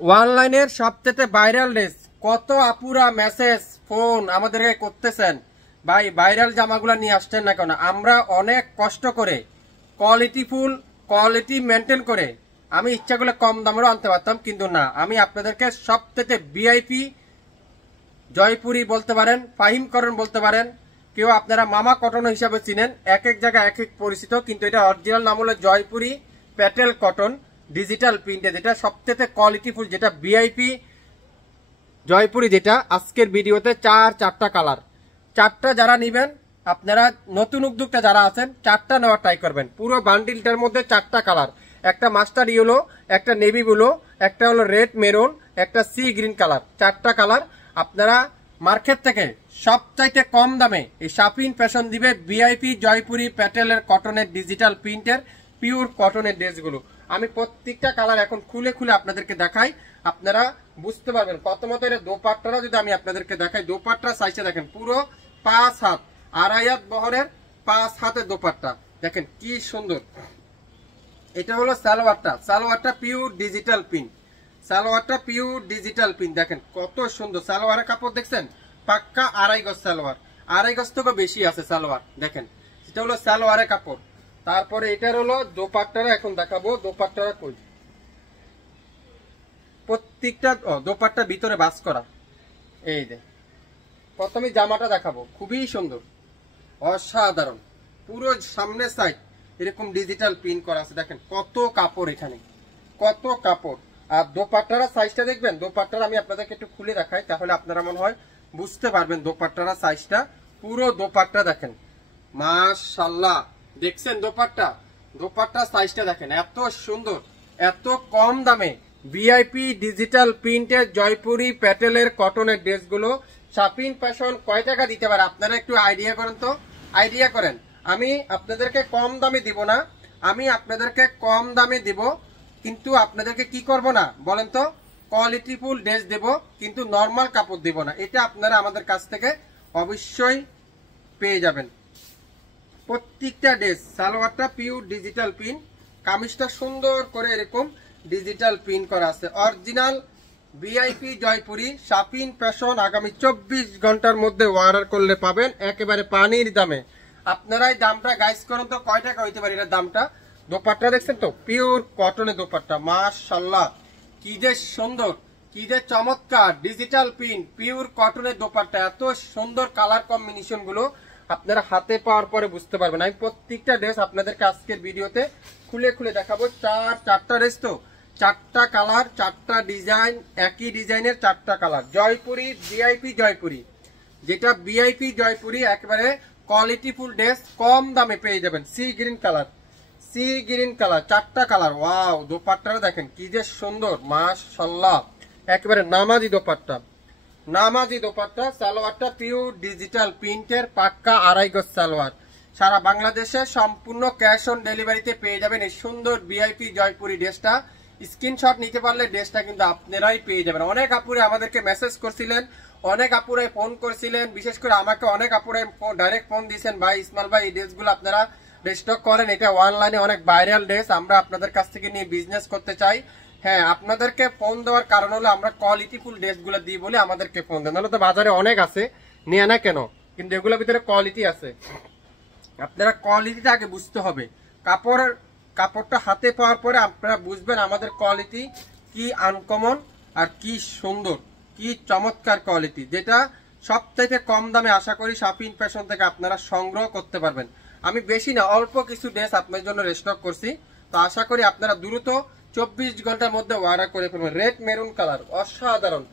অনলাইনের সবচেয়ে viral dress. কত আপুরা মেসেজ ফোন আমাদেরকে করতেছেন, ভাই ভাইরাল জামাগুলো নিয়ে আসছেন না কেন? আমরা অনেক কষ্ট করে কোয়ালিটি মেনটেন করে আমি ইচ্ছা করলে কম দামেরও আনতে পারতাম, কিন্তু না, আমি আপনাদেরকে সবচেয়ে ভিআইপি জয়পুরি বলতে পারেন, ফাহিম কটন বলতে পারেন, কেউ আপনারা মামা কটন হিসাবে চিনেন, এক এক জায়গায় এক এক পরিচিত, কিন্তু এটা অরিজিনাল নাম হলো জয়পুরি প্যাটেল কটন ডিজিটাল প্রিন্টে, যেটা সবচেয়ে কোয়ালিটিফুল, যেটা ভিআইপি জয়পুরি, যেটা আজকের ভিডিওতে চারটা কালার। চারটা যারা নেবেন, আপনারা নতুন উদ্যোক্তা যারা আছেন, চারটা নেওয়ার ট্রাই করবেন। পুরো বান্ডিলটার মধ্যে চারটা কালার, একটা মাস্টার্ড ইয়েলো, একটা নেভি ব্লু, একটা হলো রেড মেরুন, একটা সি গ্রিন কালার। চারটা কালার আপনারা মার্কেট থেকে সবচাইতে কম দামে এই শাপিন ফ্যাশন দিবে ভিআইপি জয়পুরি প্যাটেলের কটনের ডিজিটাল প্রিন্টের পিওর কটনের ড্রেসগুলো। আমি প্রত্যেকটা কালার এখন খুলে খুলে আপনাদেরকে দেখাই, আপনারা বুঝতে পারবেন। প্রথমত এর দোপাট্টাটা যদি আমি আপনাদেরকে দেখাই, দোপাট্টা সাইজে দেখেন পুরো 5 হাত, 2.5 হাত বহরের 5 হাতের দোপাট্টা, দেখেন কি সুন্দর। এটা হলো সালোয়ারটা পিওর ডিজিটাল প্রিন্ট, সালোয়ারটা পিওর ডিজিটাল প্রিন্ট, দেখেন কত সুন্দর। সালোয়ারের কাপড় দেখছেন, পাক্কা 2.5 গজ সালোয়ার, 2.5 গজ থেকে বেশি আছে সালোয়ার, দেখেন এটা হলো সালোয়ারের কাপড়। তারপরে এটার হলো দোপাট্টারা এখন দেখাবো, দোপাট্টারা কই, প্রত্যেকটা দোপাট্টা ভিতরে বাস করা। এই যে প্রথমে জামাটা দেখাবো, খুবই সুন্দর, অসাধারণ, পুরো সামনে সাইড এরকম ডিজিটাল প্রিন্ট করা আছে, দেখেন কত কাপড়, এখানে কত কাপড়। আর দোপাট্টারা সাইজটা দেখবেন, দোপাট্টারা আমি আপনাদেরকে একটু খুলে দেখাই, তাহলে আপনারা মনে হয় বুঝতে পারবেন দোপাট্টারা সাইজটা। পুরো দোপাট্টা দেখেন, মাশাআল্লাহ, দেখছেন দোপাট্টা সাইজটা দেখেন, এত সুন্দর, এত কম দামে ভিআইপি ডিজিটাল প্রিন্টের জয়পুরি প্যাটেলের কটনের ড্রেসগুলো শাপিন ফ্যাশন কয় টাকা দিতে পারে আপনারা একটু আইডিয়া করেন তো, আইডিয়া করেন। আমি আপনাদেরকে কম দামে দিব না, আমি আপনাদেরকে কম দামে দিব, কিন্তু আপনাদেরকে কি করব না বলেন তো, কোয়ালিটিফুল ড্রেস দেব, কিন্তু নরমাল কাপড় দেব না। এটা আপনারা আমাদের কাছ থেকে অবশ্যই পেয়ে যাবেন। প্রত্যেকটা ড্রেস, সালোয়ারটা পিওর ডিজিটাল প্রিন্ট, কামিজটা সুন্দর করে এরকম ডিজিটাল প্রিন্ট করা আছে, অরিজিনাল ভিআইপি জয়পুরি শাপিন ফ্যাশন। আগামী 24 ঘন্টার মধ্যে অর্ডার করলে পাবেন একেবারে পানির দামে। আপনারাই দামটা গাইস করুন তো, কয় টাকা হইতে পারে এটার দামটা। দোপাট্টা দেখছেন তো, পিওর কটনের দোপাট্টা, মাশাআল্লাহ, কি যে সুন্দর, কি যে চমৎকার, ডিজিটাল প্রিন্ট পিওর কটনের দোপাট্টা, এত সুন্দর কালার কম্বিনেশন গুলো আপনারা হাতে পাওয়ার পরে বুঝতে পারবেন। আমি প্রত্যেকটা ড্রেস আপনাদেরকে আজকের ভিডিওতে খুলে খুলে দেখাবো। চারটা ড্রেস তো, চারটা কালার, চারটা ডিজাইন, একই ডিজাইনের চারটা কালার। জয়পুরি ভিআইপি জয়পুরি, যেটা ভিআইপি জয়পুরি একেবারে কোয়ালিটিফুল ড্রেস, কম দামে পেয়ে যাবেন। সি গ্রিন কালার, চারটা কালার। ওয়াও, দোপাট্টাটা দেখেন কি যে সুন্দর, মাশাআল্লাহ, একেবারে নামাজি দোপাট্টা। সালোয়ারটা পিওর ডিজিটাল প্রিন্টের পাক্কা 2.5 গজ সালোয়ার। সারা বাংলাদেশে সম্পূর্ণ ক্যাশ অন ডেলিভারিতে পেয়ে যাবেন এই সুন্দর ভিআইপি জয়পুরি ড্রেসটা। স্ক্রিনশট নিতে পারলে ড্রেসটা কিন্তু আপনারাই পেয়ে যাবেন। অনেক আপুরে আমাদেরকে মেসেজ করছিলেন, অনেক আপুরে ফোন করছিলেন, বিশেষ করে আমাকে অনেক আপুরে ডাইরেক্ট ফোন দিয়েছেন, ভাই ইসমাইল ভাই এই ড্রেসগুলো আপনারা রেস্টক করেন, এটা অনলাইনে অনেক ভাইরাল ড্রেস, আমরা আপনাদের কাছ থেকে নিয়ে বিজনেস করতে চাই। হ্যাঁ, আপনাদেরকে ফোন দেওয়ার কারণ হলো আমরা কোয়ালিটিফুল ড্রেসগুলো দিই বলে আমাদেরকে ফোন দেন, নাহলে তো বাজারে অনেক আছে, নিয়ে না কেন, কিন্তু এগুলোর ভিতরে কোয়ালিটি আছে। আপনারা কোয়ালিটিটা আগে বুঝতে হবে, কাপড়টা হাতে পাওয়ার পরে আপনারা বুঝবেন আমাদের কোয়ালিটি কি আনকমন আর কি সুন্দর, কি চমৎকার কোয়ালিটি, যেটা সবথেকে কম দামে আশা করি শাপিন ফ্যাশন থেকে আপনারা সংগ্রহ করতে পারবেন। আমি বেশি না, অল্প কিছু ড্রেস আপনার জন্য রেস্টক করছি, তো আশা করি আপনারা দ্রুত 24 ঘন্টার মধ্যে অর্ডার করে ফেলবেন। রেড মেরুন কালার, অসাধারণ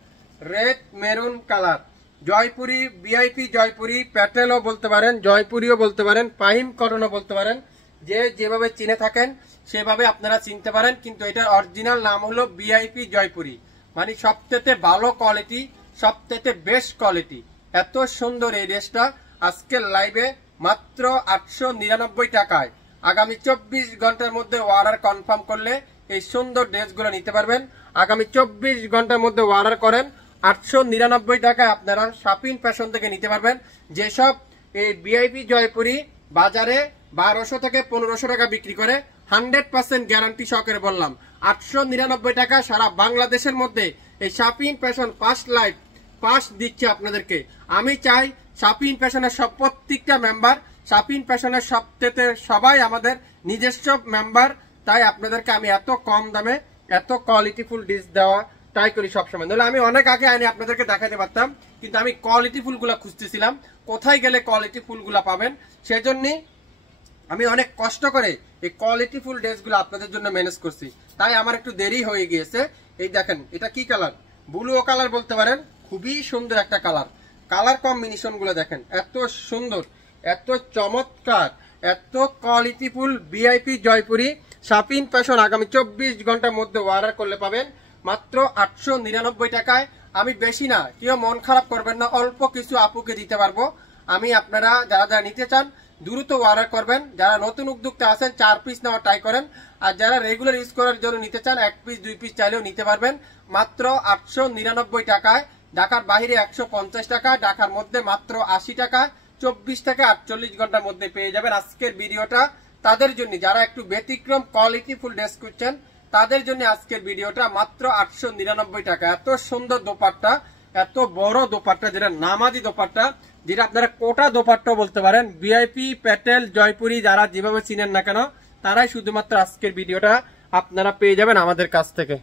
red maroon colour, Jaipuri VIP Jaipuri প্যাটেলও বলতে পারেন, জয়পুরিও বলতে পারেন, ফাহিম কটনও বলতে পারেন, যে যেভাবে চিনে থাকেন সেভাবে আপনারা চিনতে পারেন, কিন্তু এটার অরিজিনাল নাম হলো ভিআইপি জয়পুরি, মানে সবচেয়ে ভালো কোয়ালিটি, সবচেয়ে বেস্ট কোয়ালিটি। এত সুন্দর এই ড্রেসটা আজকের লাইভে মাত্র 899 টাকায়। আগামী 24 ঘন্টার মধ্যে অর্ডার কনফার্ম করলে এই সুন্দর ড্রেসগুলো নিতে পারবেন। আগামী 24 ঘন্টার মধ্যে অর্ডার করেন, 899 টাকায় আপনারা শাপিন ফ্যাশন থেকে নিতে পারবেন। যেসব এই ভিআইপি জয়পুরি বাজারে 1200 থেকে 1500 টাকা বিক্রি করে, 100% গ্যারান্টি সহকারে বললাম 899 টাকা সারা বাংলাদেশের মধ্যে এই শাপিন ফ্যাশন ফার্স্ট লাইফ পাস দিচ্ছে আপনাদেরকে। আমি চাই শাপিন ফ্যাশনের সব প্রত্যেকটা মেম্বার, শাপিন ফ্যাশনের সবাই আমাদের নিজস্ব মেম্বার, তাই আপনাদেরকে আমি এত কম দামে এত কোয়ালিটিফুল ডিশ দেওয়া ট্রাই করি সবসময়। নাহলে আমি অনেক আগে আনি আপনাদেরকে দেখাতে পারতাম, কিন্তু আমি কোয়ালিটি ফুলগুলা খুঁজতেছিলাম, কোথায় গেলে কোয়ালিটি ফুলগুলা পাবেন, সেজন্য আমি অনেক কষ্ট করে এই কোয়ালিটি ফুল ড্রেসগুলো আপনাদের জন্য ম্যানেজ করছি, তাই আমার একটু দেরি হয়ে গিয়েছে। এই দেখেন এটা কি কালার, ব্লু কালার বলতে পারেন, খুবই সুন্দর একটা কালার। কালার কম্বিনেশন গুলো দেখেন, এত সুন্দর, এত চমৎকার, এত quality full VIP Jaipuri শাপিন fashion আগামী 24 ঘন্টার মধ্যে অর্ডার করলে পাবেন মাত্র 899 টাকায়। আমি বেশি না, কেউ মন খারাপ করবেন না, অল্প কিছু আপুকে দিতে পারবো আমি। আপনারা যারা যারা নিতে চান দ্রুত অর্ডার করবেন। যারা নতুন উদ্যোক্তা আছেন 4 পিস নেওয়া ট্রাই করেন, আর যারা রেগুলার ইউজ করার জন্য নিতে চান 1 পিস 2 পিস চাইলেও নিতে পারবেন মাত্র 899 টাকায়। ঢাকার বাইরে 150 টাকা, ঢাকার মধ্যে মাত্র 80 টাকা। 24 থেকে 48 ঘন্টার মধ্যে পেয়ে যাবেন। আজকের ভিডিওটা তাদের জন্য যারা একটু ব্যতিক্রম কোয়ালিটি ফুল ড্রেস করছেন, তাদের জন্য আজকের ভিডিওটা মাত্র 899 টাকা। এত সুন্দর দোপাট্টা, এত বড় দোপাট্টা, যেটা নামাজি দোপাট্টা, যেটা আপনারা কোটা দোপাট্টা বলতে পারেন। ভিআইপি প্যাটেল জয়পুরি যারা যেভাবে চিনেন না কেন, তারাই শুধুমাত্র আজকের ভিডিওটা আপনারা পেয়ে যাবেন আমাদের কাছ থেকে।